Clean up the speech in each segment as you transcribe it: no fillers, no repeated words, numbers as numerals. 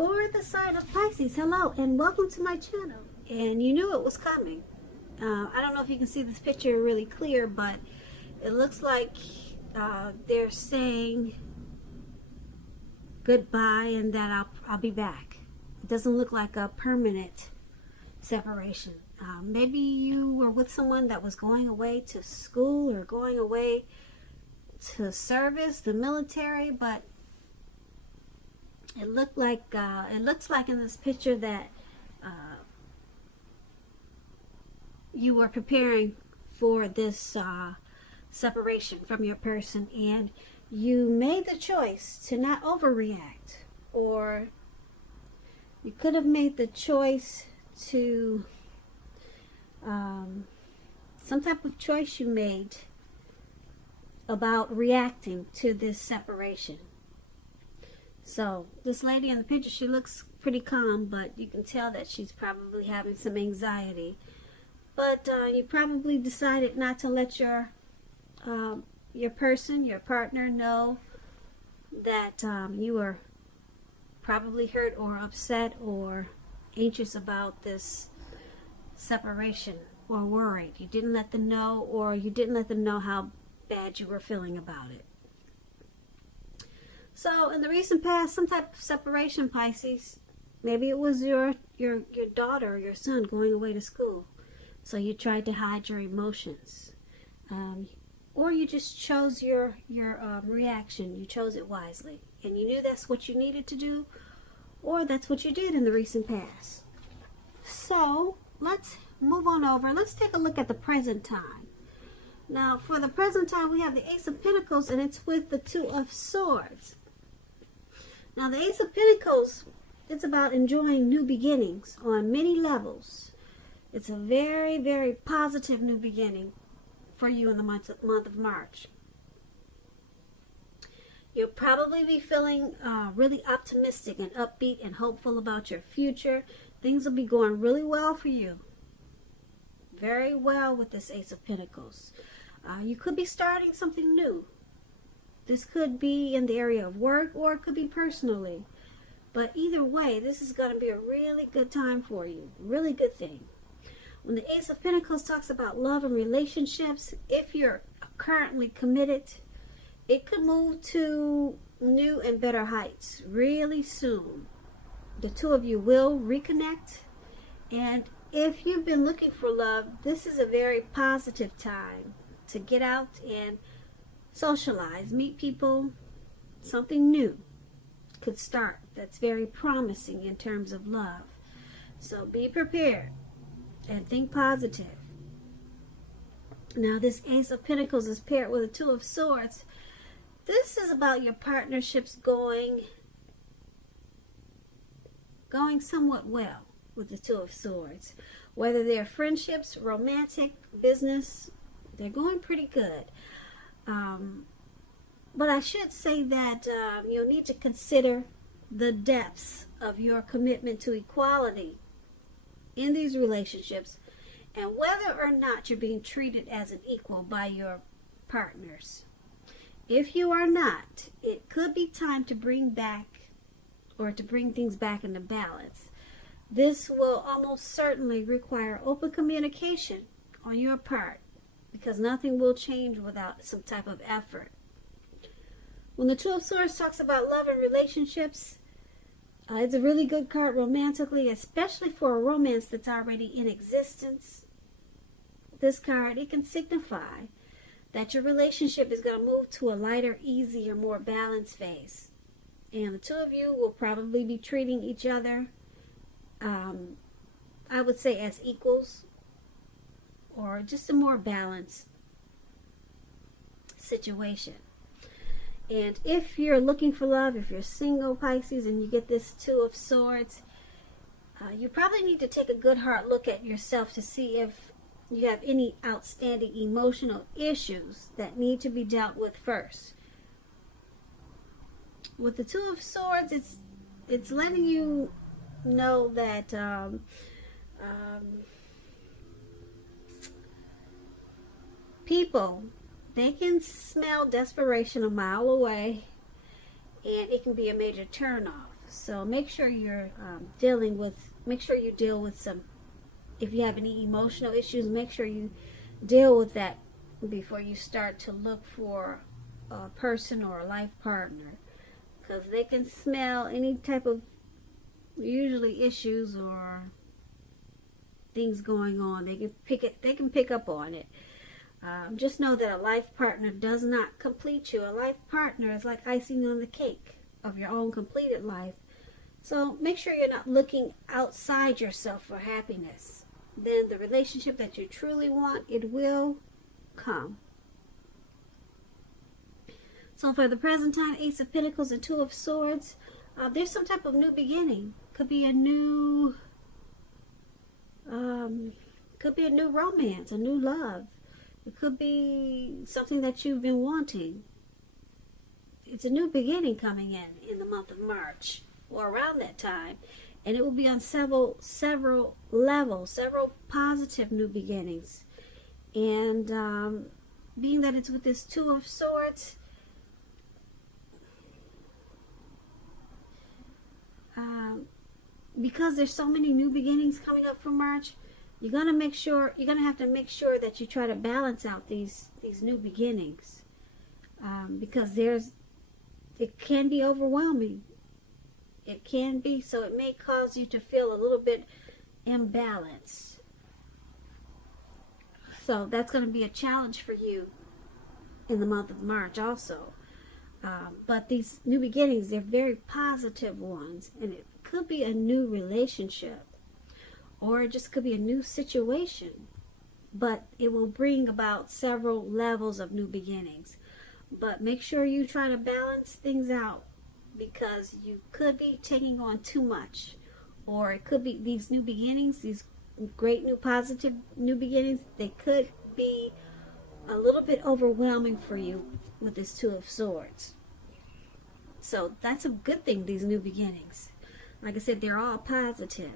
For the sign of Pisces, hello and welcome to my channel. And you knew it was coming. I don't know if you can see this picture really clear, but it looks like they're saying goodbye and that I'll be back. It doesn't look like a permanent separation. Maybe you were with someone that was going away to school or going away to service, the military, but it looks like in this picture that you were preparing for this separation from your person, and you made the choice to not overreact, or you could have made the choice to some type of choice you made about reacting to this separation. So this lady in the picture, she looks pretty calm, but you can tell that she's probably having some anxiety. But you probably decided not to let your person, your partner, know that you were probably hurt or upset or anxious about this separation or worried. You didn't let them know, or you didn't let them know how bad you were feeling about it. So in the recent past, some type of separation, Pisces, maybe it was your daughter or your son going away to school. So you tried to hide your emotions. Or you just chose your reaction. You chose it wisely. And you knew that's what you needed to do, or that's what you did in the recent past. So let's move on over. Let's take a look at the present time. Now, for the present time, we have the Ace of Pentacles, and it's with the Two of Swords. Now, the Ace of Pentacles, it's about enjoying new beginnings on many levels. It's a very, very positive new beginning for you in the month of March. You'll probably be feeling really optimistic and upbeat and hopeful about your future. Things will be going really well for you. Very well with this Ace of Pentacles. You could be starting something new. This could be in the area of work, or it could be personally. But either way, this is going to be a really good time for you. Really good thing. When the Ace of Pentacles talks about love and relationships, if you're currently committed, it could move to new and better heights really soon. The two of you will reconnect. And if you've been looking for love, this is a very positive time to get out and socialize, meet people. Something new could start that's very promising in terms of love. So be prepared and think positive. Now, this Ace of Pentacles is paired with a Two of Swords. This is about your partnerships going somewhat well with the Two of Swords. Whether they're friendships, romantic, business, they're going pretty good. But I should say that you'll need to consider the depths of your commitment to equality in these relationships, and whether or not you're being treated as an equal by your partners. If you are not, it could be time to bring things back into balance. This will almost certainly require open communication on your part, because nothing will change without some type of effort. When the Two of Swords talks about love and relationships, it's a really good card romantically, especially for a romance that's already in existence. This card, it can signify that your relationship is going to move to a lighter, easier, more balanced phase. And the two of you will probably be treating each other, I would say, as equals, or just a more balanced situation. And if you're looking for love, if you're single, Pisces, and you get this Two of Swords, you probably need to take a good hard look at yourself to see if you have any outstanding emotional issues that need to be dealt with first. With the Two of Swords, it's letting you know that people, they can smell desperation a mile away, and it can be a major turnoff. So make sure you're make sure you deal with some, if you have any emotional issues, make sure you deal with that before you start to look for a person or a life partner, because they can smell any type of usually issues or things going on. They can pick up on it. Just know that a life partner does not complete you. A life partner is like icing on the cake of your own completed life. So make sure you're not looking outside yourself for happiness. Then the relationship that you truly want, it will come. So for the present time, Ace of Pentacles and Two of Swords, there's some type of new beginning. Could be a new romance, a new love. It could be something that you've been wanting. It's a new beginning coming in the month of March or around that time, and it will be on several levels, several positive new beginnings. And being that it's with this Two of Swords, because there's so many new beginnings coming up for March, you're gonna have to make sure that you try to balance out these new beginnings, because it can be overwhelming. It can be, so it may cause you to feel a little bit imbalanced. So that's going to be a challenge for you in the month of March also. But these new beginnings, they're very positive ones, and it could be a new relationship, or it just could be a new situation, but it will bring about several levels of new beginnings. But make sure you try to balance things out, because you could be taking on too much, or it could be these new beginnings, these great new positive new beginnings, they could be a little bit overwhelming for you with this Two of Swords. So that's a good thing, these new beginnings. Like I said, they're all positive.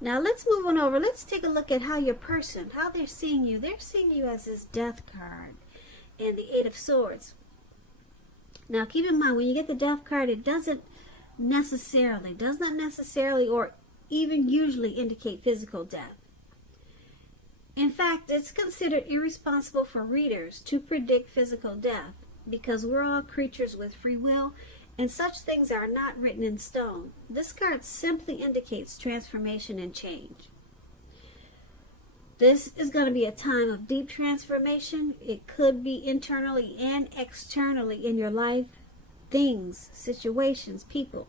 Now let's move on over. Let's take a look at how your person, how they're seeing you. They're seeing you as this Death card and the Eight of Swords. Now keep in mind, when you get the Death card, it does not necessarily or even usually indicate physical death. In fact, it's considered irresponsible for readers to predict physical death, because we're all creatures with free will, and such things are not written in stone. This card simply indicates transformation and change. This is going to be a time of deep transformation. It could be internally and externally in your life. Things, situations, people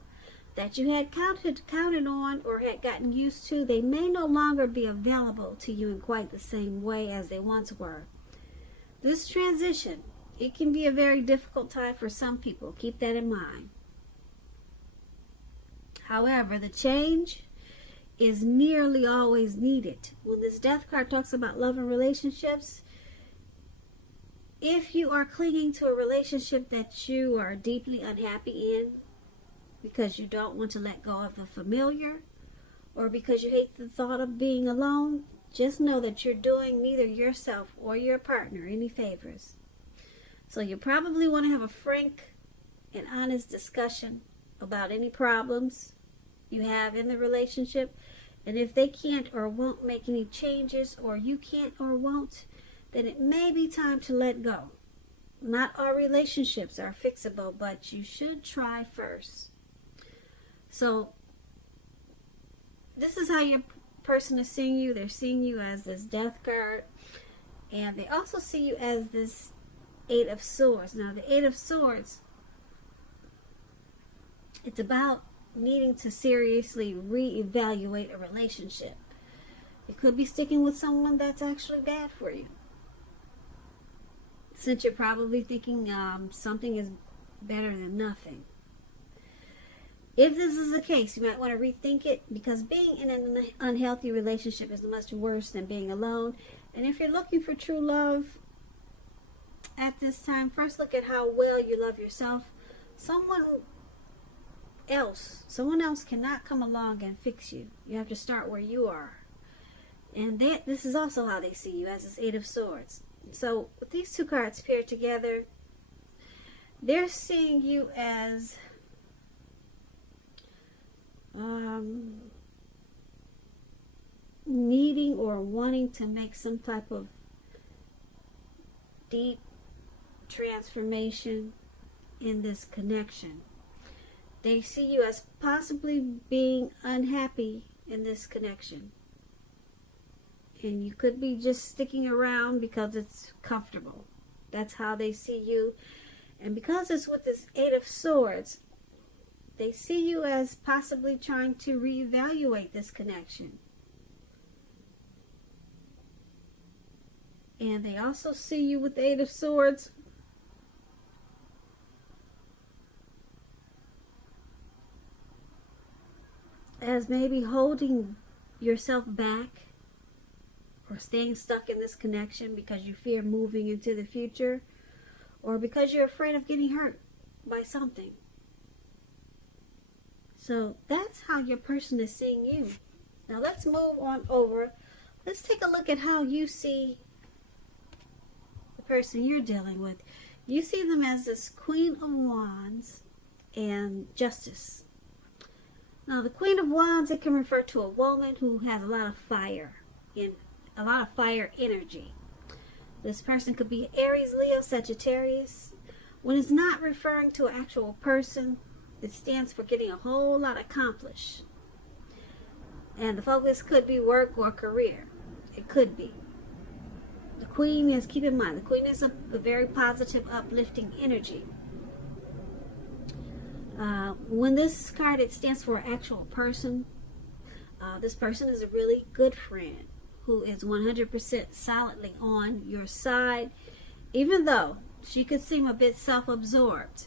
that you had counted on or had gotten used to, they may no longer be available to you in quite the same way as they once were. This transition, it can be a very difficult time for some people. Keep that in mind. However, the change is nearly always needed. When this Death card talks about love and relationships, if you are clinging to a relationship that you are deeply unhappy in because you don't want to let go of the familiar, or because you hate the thought of being alone, just know that you're doing neither yourself or your partner any favors. So you probably want to have a frank and honest discussion about any problems you have in the relationship. And if they can't or won't make any changes, or you can't or won't, then it may be time to let go. Not all relationships are fixable, but you should try first. So this is how your person is seeing you. They're seeing you as this Death card, and they also see you as this Eight of Swords. Now the Eight of Swords, it's about needing to seriously reevaluate a relationship. It could be sticking with someone that's actually bad for you, since you're probably thinking something is better than nothing. If this is the case, you might want to rethink it, because being in an unhealthy relationship is much worse than being alone. And if you're looking for true love at this time, first look at how well you love yourself. Someone else cannot come along and fix you. You have to start where you are. And this is also how they see you, as this Eight of Swords. So with these two cards paired together, they're seeing you as are wanting to make some type of deep transformation in this connection. They see you as possibly being unhappy in this connection. And you could be just sticking around because it's comfortable. That's how they see you. And because it's with this Eight of Swords, they see you as possibly trying to reevaluate this connection. And they also see you with the Eight of Swords as maybe holding yourself back or staying stuck in this connection because you fear moving into the future, or because you're afraid of getting hurt by something. So that's how your person is seeing you. Now let's move on over. Let's take a look at how you see the person you're dealing with. You see them as this Queen of Wands and Justice. Now the Queen of Wands, it can refer to a woman who has a lot of fire energy. This person could be Aries, Leo, Sagittarius. When it's not referring to an actual person, it stands for getting a whole lot accomplished. And the focus could be work or career. It could be. The Queen is, keep in mind, the Queen is a very positive, uplifting energy. When this card, it stands for an actual person. This person is a really good friend who is 100% solidly on your side, even though she could seem a bit self-absorbed.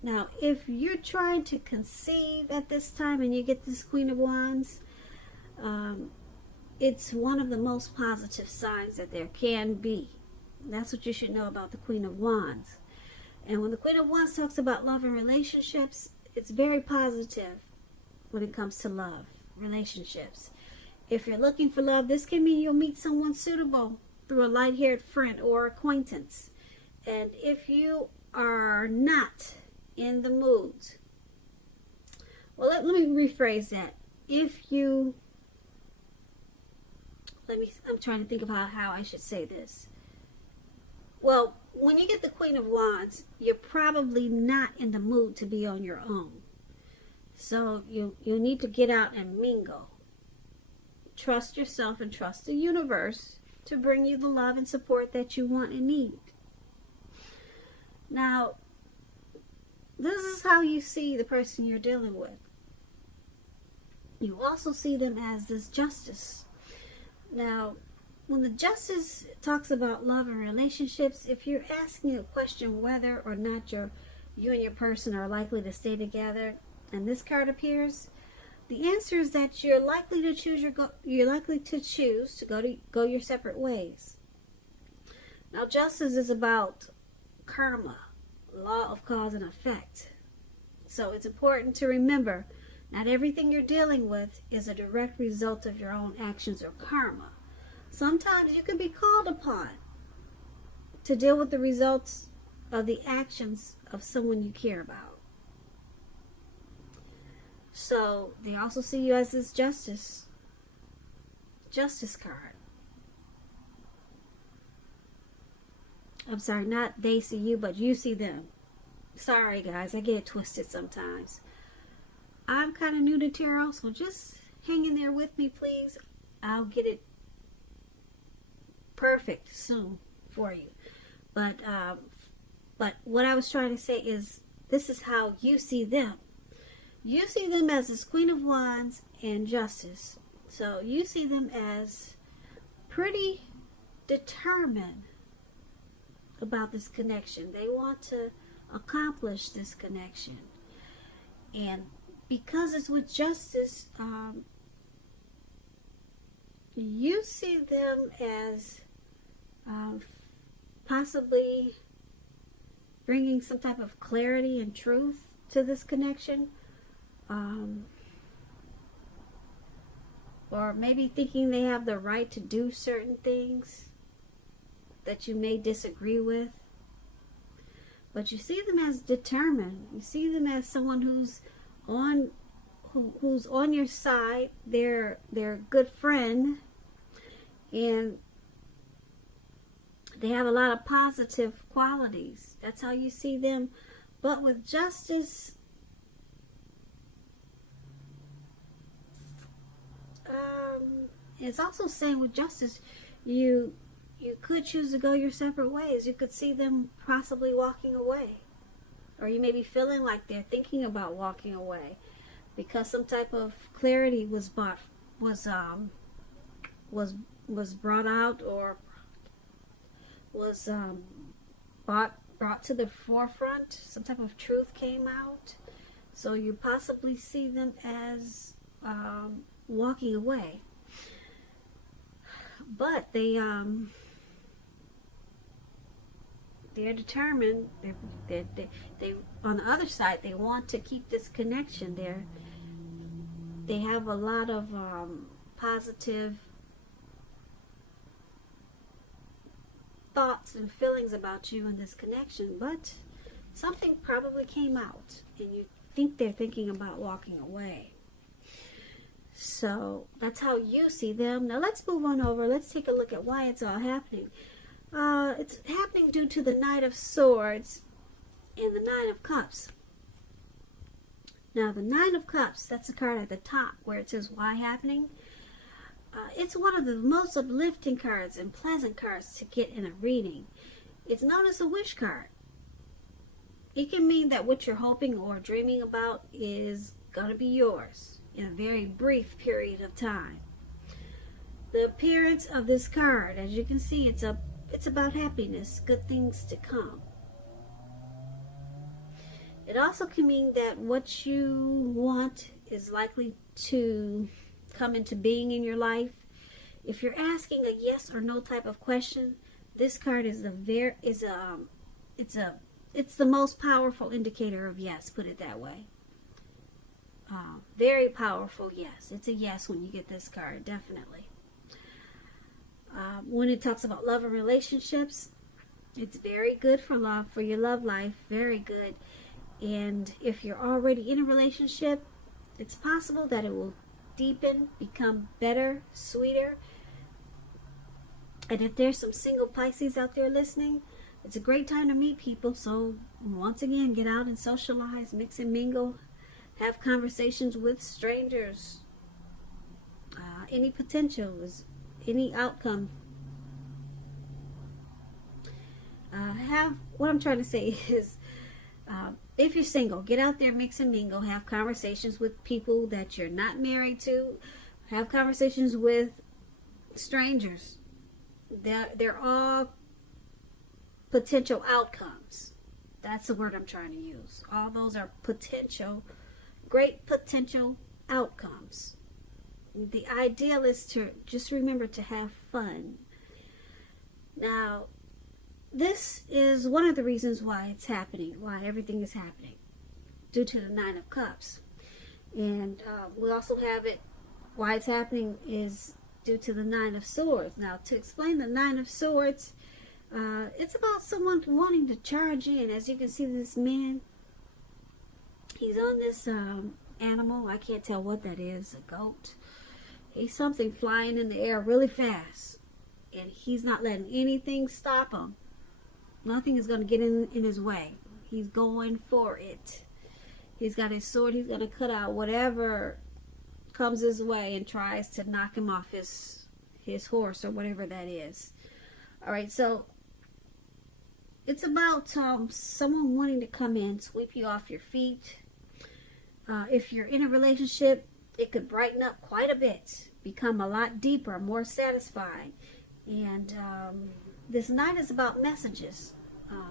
Now, if you're trying to conceive at this time and you get this Queen of Wands, it's one of the most positive signs that there can be. That's what you should know about the Queen of Wands. And when the Queen of Wands talks about love and relationships, it's very positive when it comes to love, relationships. If you're looking for love, this can mean you'll meet someone suitable through a light-haired friend or acquaintance. And if you are not in the mood, well, let me rephrase that. I'm trying to think about how I should say this. Well, when you get the Queen of Wands, you're probably not in the mood to be on your own. So you need to get out and mingle. Trust yourself and trust the universe to bring you the love and support that you want and need. Now, this is how you see the person you're dealing with. You also see them as this Justice. Now, when the Justice talks about love and relationships, if you're asking a question whether or not you and your person are likely to stay together, and this card appears, the answer is that you're likely to choose to go your separate ways. Now, Justice is about karma, law of cause and effect. So it's important to remember, not everything you're dealing with is a direct result of your own actions or karma. Sometimes you can be called upon to deal with the results of the actions of someone you care about. So they also see you as this Justice card. I'm sorry, not they see you, but you see them. Sorry guys, I get twisted sometimes. I'm kind of new to tarot, so just hang in there with me, please. I'll get it perfect soon for you. But what I was trying to say is, this is how you see them. You see them as this Queen of Wands and Justice. So you see them as pretty determined about this connection. They want to accomplish this connection. And because it's with Justice, you see them as possibly bringing some type of clarity and truth to this connection. Or maybe thinking they have the right to do certain things that you may disagree with. But you see them as determined. You see them as someone who's on your side. They're a good friend. And they have a lot of positive qualities. That's how you see them. But with Justice, it's also saying with Justice, you could choose to go your separate ways. You could see them possibly walking away. Or you may be feeling like they're thinking about walking away because some type of clarity was brought out, or was brought to the forefront. Some type of truth came out. So you possibly see them as walking away. But they're determined. They on the other side, they want to keep this connection. They have a lot of positive thoughts and feelings about you in this connection, but something probably came out and you think they're thinking about walking away. So that's how you see them. Now let's move on over. Let's take a look at why it's all happening. It's happening due to the Knight of Swords and the Nine of Cups. Now the Nine of Cups, that's the card at the top where it says why happening. It's one of the most uplifting cards and pleasant cards to get in a reading. It's known as a wish card. It can mean that what you're hoping or dreaming about is going to be yours in a very brief period of time. The appearance of this card, as you can see, it's about happiness, good things to come. It also can mean that what you want is likely to come into being in your life. If you're asking a yes or no type of question, this card is it's the most powerful indicator of yes, put it that way. Very powerful yes. It's a yes when you get this card, definitely. When it talks about love and relationships, it's very good for love, for your love life, very good. And if you're already in a relationship, it's possible that it will deepen, become better, sweeter. And if there's some single Pisces out there listening, it's a great time to meet people. So once again, get out and socialize, mix and mingle, have conversations with strangers. Any potential is any outcome. What I'm trying to say is, if you're single, get out there, mix and mingle, have conversations with people that you're not married to, have conversations with strangers. They're all potential outcomes. That's the word I'm trying to use. All those are potential, great potential outcomes. The ideal is to just remember to have fun. Now, this is one of the reasons why it's happening, why everything is happening, due to the Nine of Cups. And we also have it, why it's happening is due to the Nine of Swords. Now, to explain the Nine of Swords, it's about someone wanting to charge in. As you can see, this man, he's on this animal. I can't tell what that is, a goat. He's something flying in the air really fast. And he's not letting anything stop him. Nothing is going to get in his way. He's going for it. He's got his sword. He's going to cut out whatever comes his way and tries to knock him off his horse or whatever that is. All right, so it's about someone wanting to come in, sweep you off your feet. If you're in a relationship, it could brighten up quite a bit, become a lot deeper, more satisfying. And this night is about messages.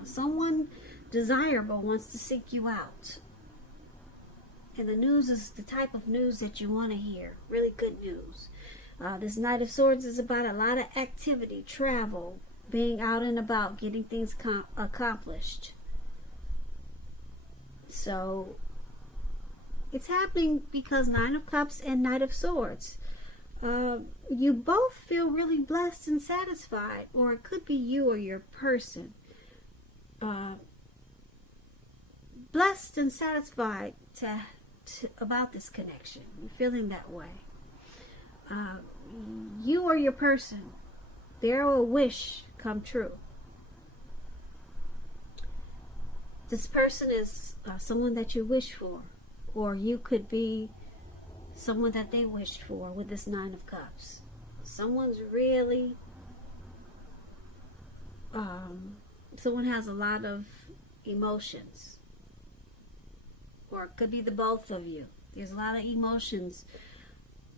Someone desirable wants to seek you out. And the news is the type of news that you want to hear. Really good news. This Knight of Swords is about a lot of activity, travel, being out and about, getting things accomplished. So it's happening because Nine of Cups and Knight of Swords. You both feel really blessed and satisfied, or it could be you or your person. Blessed and satisfied about this connection. You're feeling that way. You or your person they're a wish come true. This person is someone that you wish for, or you could be someone that they wished for with this Nine of Cups. Someone's really, someone has a lot of emotions, or it could be the both of you. There's a lot of emotions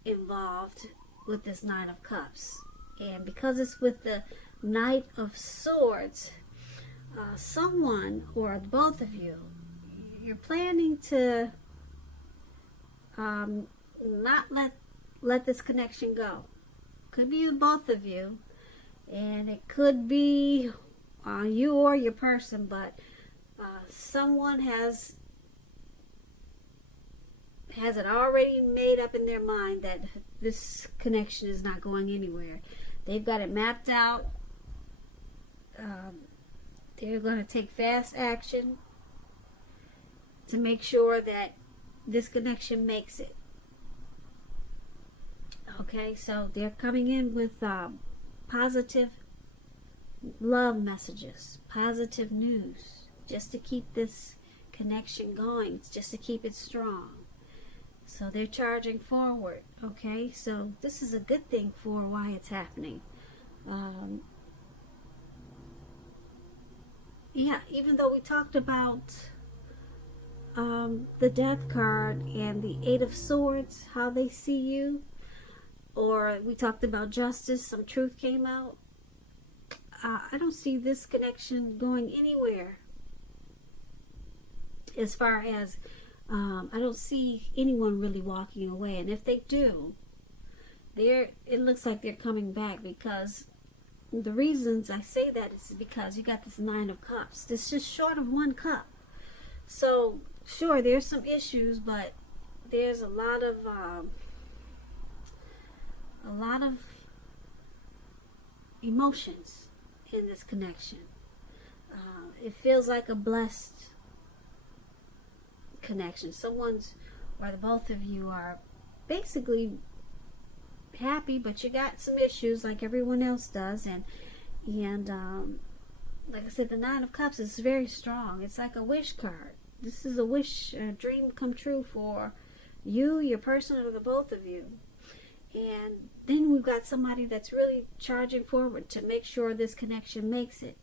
involved with this Nine of Cups. And because it's with the Knight of Swords, someone or both of you, you're planning to not let this connection go. Could be both of you, and it could be you or your person, but someone has it already made up in their mind that this connection is not going anywhere. They've got it mapped out. They're going to take fast action to make sure that this connection makes it. Okay, so they're coming in with positive love messages, positive news, just to keep this connection going, just to keep it strong. So they're charging forward. Okay, so this is a good thing for why it's happening. Yeah, even though we talked about the Death card and the Eight of Swords, how they see you, or we talked about justice, some truth came out. I don't see this connection going anywhere. As far as I don't see anyone really walking away, and if they do, it looks like they're coming back, because the reasons I say that is because you got this Nine of Cups. It's just short of one cup. So sure, there's some issues, but there's a lot of emotions in this connection. It feels like a blessed connection. Someone's, or the both of you are basically happy, but you got some issues like everyone else does, and like I said, the Nine of Cups is very strong. It's like a wish card. This is a wish, a dream come true for you, your person, or the both of you. And then we've got somebody that's really charging forward to make sure this connection makes it.